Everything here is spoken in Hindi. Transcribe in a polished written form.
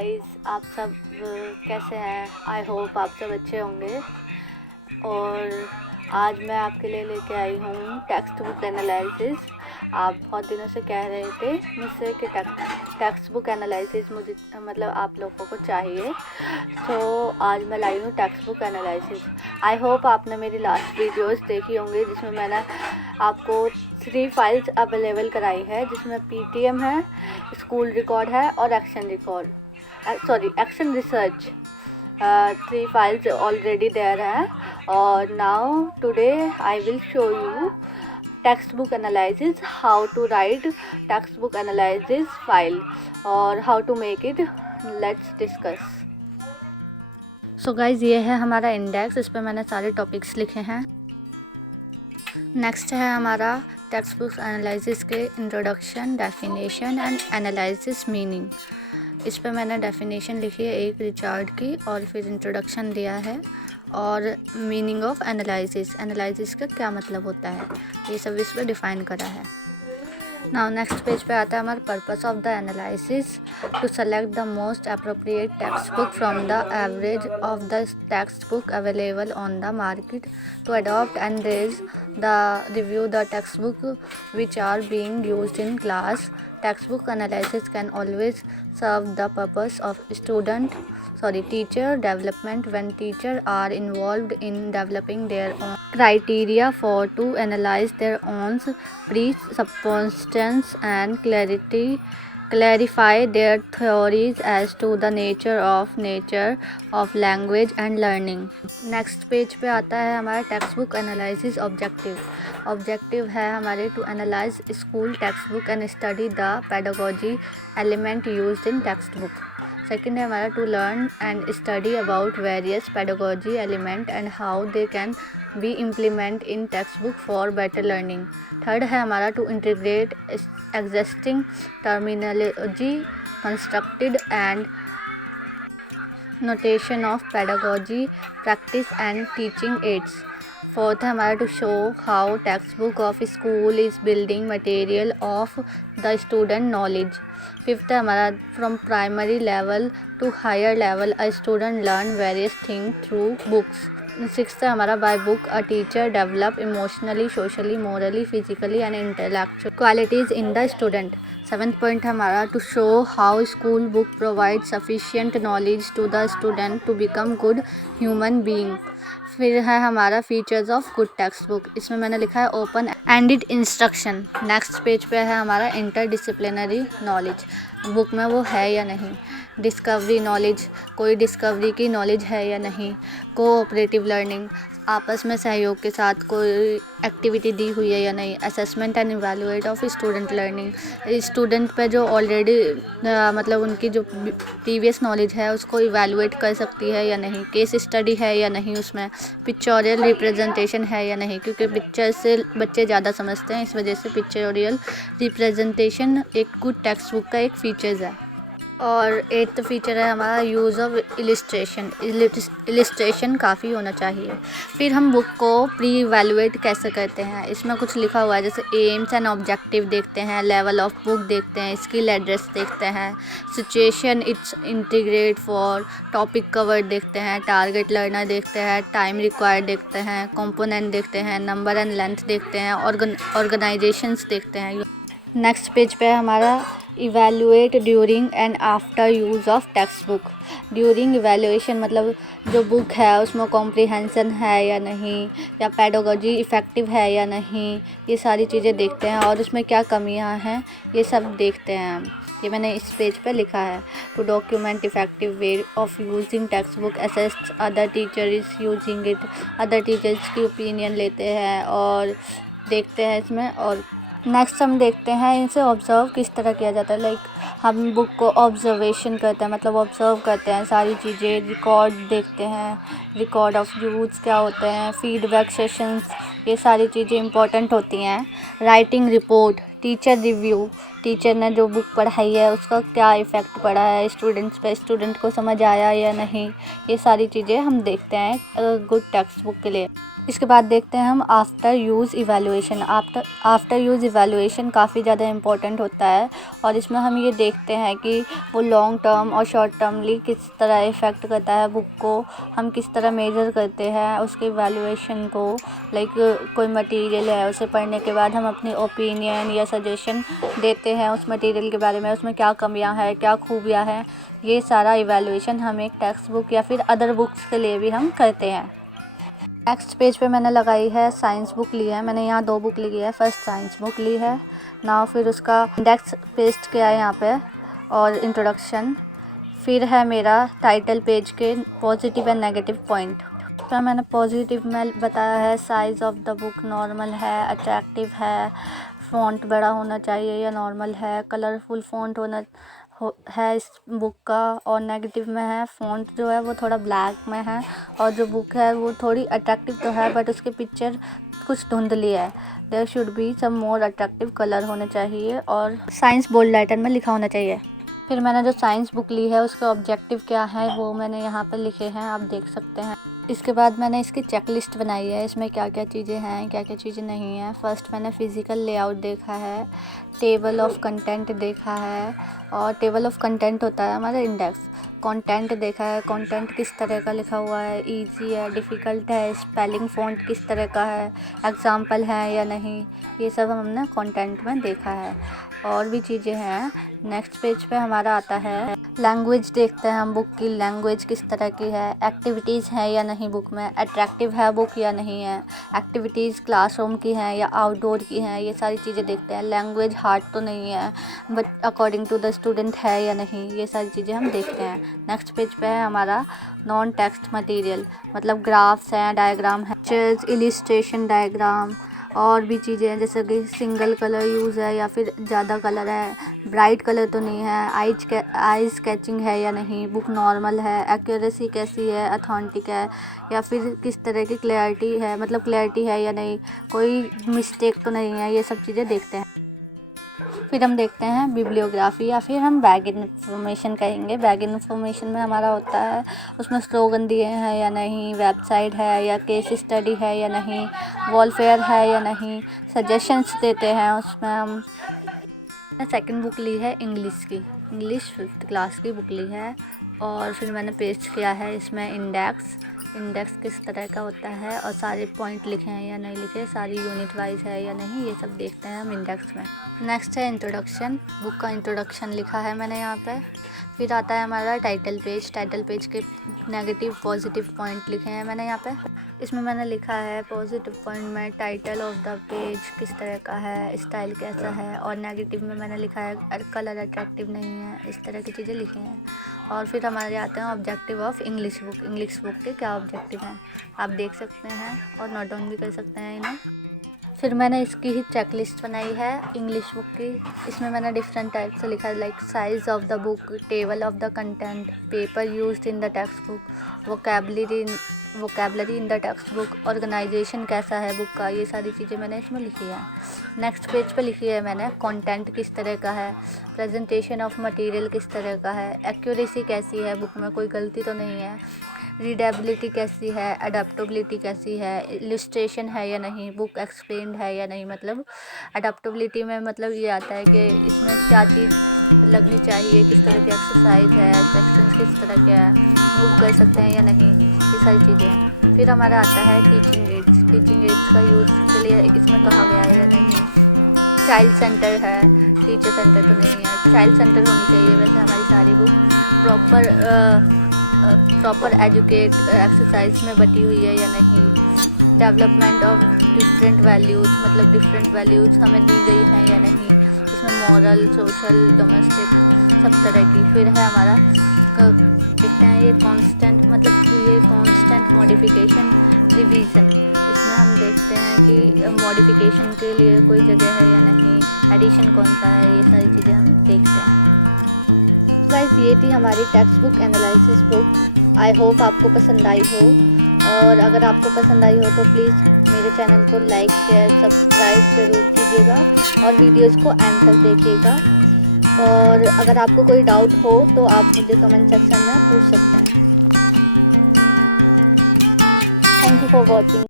गाइस, आप सब कैसे हैं? आई होप आप सब अच्छे होंगे। और आज मैं आपके लिए लेके आई हूँ टेक्स्ट बुक एनालिसिस। आप बहुत दिनों से कह रहे थे मुझसे कि टेक्स्ट बुक एनालिसिस मुझे मतलब आप लोगों को चाहिए, तो आज मैं लाई हूँ text book analysis. I hope आपने मेरी लास्ट वीडियोस देखी होंगी जिसमें मैंने आपको 3 फाइल्स अवेलेबल कराई है, जिसमें PTM है, स्कूल रिकॉर्ड है और action research. 3 files already there है। और now today I will show you textbook analysis, how to write textbook analysis file और how to make it। Let's discuss। So guys, ये है हमारा इंडेक्स, इस पर मैंने सारे टॉपिक्स लिखे हैं। नेक्स्ट है हमारा टेक्स्ट बुक एनालिसिस के introduction, definition and analysis meaning. इस पर मैंने डेफिनेशन लिखी है एक रिचार्ड की, और फिर इंट्रोडक्शन दिया है और मीनिंग ऑफ एनालिसिस का क्या मतलब होता है, ये सब इस पर डिफ़ाइन करा है। नाउ नेक्स्ट पेज पे आता है हमारा purpose of the analysis, to select the most appropriate text book from the average of the text book available on the market, to adopt and review the text book which are being used in class. Textbook analysis can always serve the purpose of teacher development when teachers are involved in developing their own criteria to analyze their own presuppositions and clarify their theories as to the nature of language and learning। Next page पे आता है हमारा टेक्स्ट बुक एनालिसिस ऑब्जेक्टिव है हमारे to analyse school text book and study the pedagogy element used in text book. Second है हमारा to learn and study about various pedagogy element and how they can be implement in text book for better learning. Third है हमारा to integrate existing terminology, constructed and notation of pedagogy, practice and teaching aids। Fourth है हमारा to show how text book of school is building material of the student knowledge. Fifth है हमारा from primary level to higher level a student learn various thing through books. Sixth है हमारा by book a teacher develop emotionally, socially, morally, physically and intellectual qualities in the student. Seventh point है हमारा to show how school book provide sufficient knowledge to the student to become good human being. फिर है हमारा features of good text book, इसमें मैंने लिखा है open ended instruction. Next page पे है हमारा इंटरडिसिप्लिनरी नॉलेज, बुक में वो है या नहीं। डिस्कवरी नॉलेज, कोई डिस्कवरी की नॉलेज है या नहीं। कोऑपरेटिव लर्निंग, आपस में सहयोग के साथ कोई एक्टिविटी दी हुई है या नहीं। Assessment and evaluate of student learning, student पे जो ऑलरेडी मतलब उनकी जो प्रीवियस नॉलेज है उसको इवैल्यूएट कर सकती है या नहीं। केस स्टडी है या नहीं उसमें। पिक्चोरियल रिप्रेजेंटेशन है या नहीं, क्योंकि पिक्चर से बच्चे ज़्यादा समझते हैं, इस वजह से पिक्चोरियल रिप्रेजेंटेशन एक गुड टेक्स्ट बुक का एक फीचर्स है। और एट्थ फीचर है हमारा यूज़ ऑफ इलिस्ट्रेशन काफ़ी होना चाहिए। फिर हम बुक को प्री इवैल्यूएट कैसे करते हैं, इसमें कुछ लिखा हुआ है, जैसे एम्स एंड ऑब्जेक्टिव देखते हैं, लेवल ऑफ बुक देखते हैं, स्किल एड्रेस देखते हैं, situation it's integrate for topic cover देखते हैं, टारगेट लर्नर देखते हैं, टाइम रिक्वायर्ड देखते हैं, कंपोनेंट देखते हैं, नंबर एंड लेंथ देखते हैं, ऑर्गेनाइजेशंस देखते हैं। नेक्स्ट पेज पे हमारा evaluate during and after use of text book. During evaluation मतलब जो बुक है उसमें कॉम्प्रिहेंशन है या नहीं, या पेडागोजी इफ़ेक्टिव है या नहीं, ये सारी चीज़ें देखते हैं। और उसमें क्या कमियां हैं ये सब देखते हैं हम। ये मैंने इस पेज पे लिखा है। To document effective way of using text book, assess other teacher is using it, other teachers की ओपिनियन लेते हैं और देखते हैं इसमें। और नेक्स्ट हम देखते हैं इसे ऑब्ज़र्व किस तरह किया जाता है। लाइक हम बुक को ऑब्जर्वेशन करते हैं, मतलब ऑब्ज़र्व करते हैं सारी चीज़ें, रिकॉर्ड देखते हैं, रिकॉर्ड ऑफ यूज़ क्या होते हैं, फीडबैक सेशंस ये सारी चीज़ें इम्पोर्टेंट होती हैं। Writing report, teacher review, teacher ने जो बुक पढ़ाई है उसका क्या इफ़ेक्ट पड़ा है स्टूडेंट्स पे, स्टूडेंट को समझ आया या नहीं, ये सारी चीज़ें हम देखते हैं गुड टेक्स्ट बुक के लिए। इसके बाद देखते हैं हम after use evaluation. After use evaluation काफ़ी ज़्यादा इम्पोर्टेंट होता है और इसमें हम ये देखते हैं कि वो लॉन्ग टर्म और शॉर्ट टर्मली किस तरह इफ़ेक्ट करता है बुक को, हम किस तरह मेज़र करते हैं उसके इवैल्यूएशन को। लाइक कोई मटेरियल है, उसे पढ़ने के बाद हम अपनी ओपिनियन या सजेशन देते हैं उस मटेरियल के बारे में, उसमें क्या कमियां हैं, क्या खूबियां हैं। ये सारा इवैल्यूएशन हम एक टेक्स्ट बुक या फिर अदर बुक्स के लिए भी हम करते हैं। नेक्स्ट पेज पे मैंने लगाई है साइंस बुक ली है, मैंने यहाँ 2 बुक ली है। फर्स्ट साइंस बुक ली है ना, फिर उसका इंडेक्स पेस्ट किया है यहाँ पे और इंट्रोडक्शन। फिर है मेरा टाइटल पेज के पॉजिटिव एंड नेगेटिव पॉइंट। तो मैंने पॉजिटिव में बताया है size of the book normal है, अट्रैक्टिव है, फ़ॉन्ट बड़ा होना चाहिए या नॉर्मल है, कलरफुल फ़ॉन्ट है इस बुक का। और नेगेटिव में है फ़ॉन्ट जो है वो थोड़ा ब्लैक में है और जो बुक है वो थोड़ी अट्रैक्टिव तो है बट उसके पिक्चर कुछ धुंधली है। There should be some more attractive colour होने चाहिए और साइंस बोल्ड लेटर में लिखा होना चाहिए। फिर मैंने जो साइंस बुक ली है उसका ऑब्जेक्टिव क्या है वो मैंने यहाँ पर लिखे हैं, आप देख सकते हैं। इसके बाद मैंने इसकी चेकलिस्ट बनाई है, इसमें क्या क्या चीज़ें हैं, क्या क्या चीज़ें नहीं हैं। फर्स्ट मैंने फ़िज़िकल लेआउट देखा है, टेबल ऑफ कंटेंट देखा है और टेबल ऑफ कंटेंट होता है हमारा इंडेक्स। कंटेंट देखा है, कंटेंट किस तरह का लिखा हुआ है, इजी है, डिफ़िकल्ट है, स्पेलिंग फ़ॉन्ट किस तरह का है, एग्ज़ाम्पल है या नहीं, ये सब हमने कंटेंट में देखा है। और भी चीज़ें हैं। नेक्स्ट पेज पे हमारा आता है लैंग्वेज, देखते हैं हम बुक की लैंग्वेज किस तरह की है, एक्टिविटीज़ हैं या नहीं बुक में, अट्रैक्टिव है बुक या नहीं है, एक्टिविटीज़ क्लासरूम की हैं या आउटडोर की हैं, ये सारी चीज़ें देखते हैं। लैंग्वेज हार्ड तो नहीं है but according to the student है या नहीं, ये सारी चीज़ें हम देखते हैं। नेक्स्ट पेज पे है हमारा नॉन टेक्स्ट मटेरियल, मतलब ग्राफ्स हैं, डायग्राम है, पिक्चर्स, इलिस्ट्रेशन, डायग्राम और भी चीज़ें हैं जैसे कि सिंगल कलर यूज़ है या फिर ज़्यादा कलर है, ब्राइट कलर तो नहीं है, आई स्केचिंग है या नहीं, बुक नॉर्मल है, एक्यूरेसी कैसी है, अथेंटिक है या फिर किस तरह की क्लैरिटी है, मतलब क्लैरिटी है या नहीं, कोई मिस्टेक तो नहीं है, ये सब चीज़ें देखते हैं। फिर हम देखते हैं बिब्लियोग्राफी या फिर हम बैग इन्फॉर्मेशन कहेंगे। बैग इन्फॉर्मेशन में हमारा होता है उसमें स्लोगन दिए हैं या नहीं, वेबसाइट है या केस स्टडी है या नहीं, वॉलफेयर है या नहीं, सजेशंस देते हैं उसमें हम। सेकंड बुक ली है इंग्लिश की, इंग्लिश 5th क्लास की बुक ली है और फिर मैंने पेस्ट किया है इसमें इंडेक्स किस तरह का होता है और सारे पॉइंट लिखे हैं या नहीं लिखे, सारी यूनिट वाइज है या नहीं, ये सब देखते हैं हम इंडेक्स में। नेक्स्ट है इंट्रोडक्शन, बुक का इंट्रोडक्शन लिखा है मैंने यहाँ पे। फिर आता है हमारा टाइटल पेज के नेगेटिव पॉजिटिव पॉइंट लिखे हैं मैंने यहाँ पे। इसमें मैंने लिखा है पॉजिटिव पॉइंट में टाइटल ऑफ द पेज किस तरह का है, स्टाइल कैसा है, और नेगेटिव में मैंने लिखा है कलर अट्रैक्टिव नहीं है, इस तरह की चीज़ें लिखी हैं। और फिर हमारे आते हैं ऑब्जेक्टिव ऑफ इंग्लिश बुक के क्या ऑब्जेक्टिव हैं आप देख सकते हैं और नोट डाउन भी कर सकते हैं इन्हें। फिर मैंने इसकी ही चेकलिस्ट बनाई है इंग्लिश बुक की। इसमें मैंने डिफरेंट टाइप से लिखा है like size of the book, table of the content, paper used in the text book, vocabulary in the text book, organisation कैसा है बुक का, ये सारी चीज़ें मैंने इसमें लिखी है। नेक्स्ट पेज पे लिखी है मैंने कंटेंट किस तरह का है, प्रेजेंटेशन ऑफ मटेरियल किस तरह का है, एक्यूरेसी कैसी है बुक में, कोई गलती तो नहीं है, रीडेबिलिटी कैसी है, अडेप्टेबिलिटी कैसी है, इलस्ट्रेशन है या नहीं, बुक एक्सप्लेन्ड है या नहीं। मतलब अडेप्टेबिलिटी में मतलब ये आता है कि इसमें क्या चीज़ लगनी चाहिए, किस तरह की एक्सरसाइज है, सेक्शंस किस तरह के है, मूव कर सकते हैं या नहीं, ये सारी चीज़ें हैं। फिर हमारा आता है टीचिंग एड्स का यूज़ के लिए इसमें कहा गया है या नहीं, चाइल्ड सेंटर है, टीचर सेंटर तो नहीं है, चाइल्ड सेंटर होनी चाहिए। वैसे हमारी सारी बुक प्रॉपर एजुकेट एक्सरसाइज में बटी हुई है या नहीं, डेवलपमेंट ऑफ डिफरेंट वैल्यूज़, मतलब डिफरेंट वैल्यूज़ हमें दी गई हैं या नहीं, इसमें मॉरल, सोशल, डोमेस्टिक सब तरह की। फिर है हमारा देखते हैं ये कांस्टेंट मॉडिफिकेशन रिवीजन, इसमें हम देखते हैं कि मॉडिफिकेशन के लिए कोई जगह है या नहीं, एडिशन कौन सा है, ये सारी चीज़ें हम देखते हैं। गाइस ये थी हमारी text book analysis book. I hope आपको पसंद आई हो और अगर आपको पसंद आई हो तो प्लीज़ मेरे चैनल को लाइक शेयर सब्सक्राइब ज़रूर कीजिएगा और वीडियोस को एंड तक देखिएगा। और अगर आपको कोई डाउट हो तो आप मुझे कमेंट सेक्शन में पूछ सकते हैं। Thank you for watching.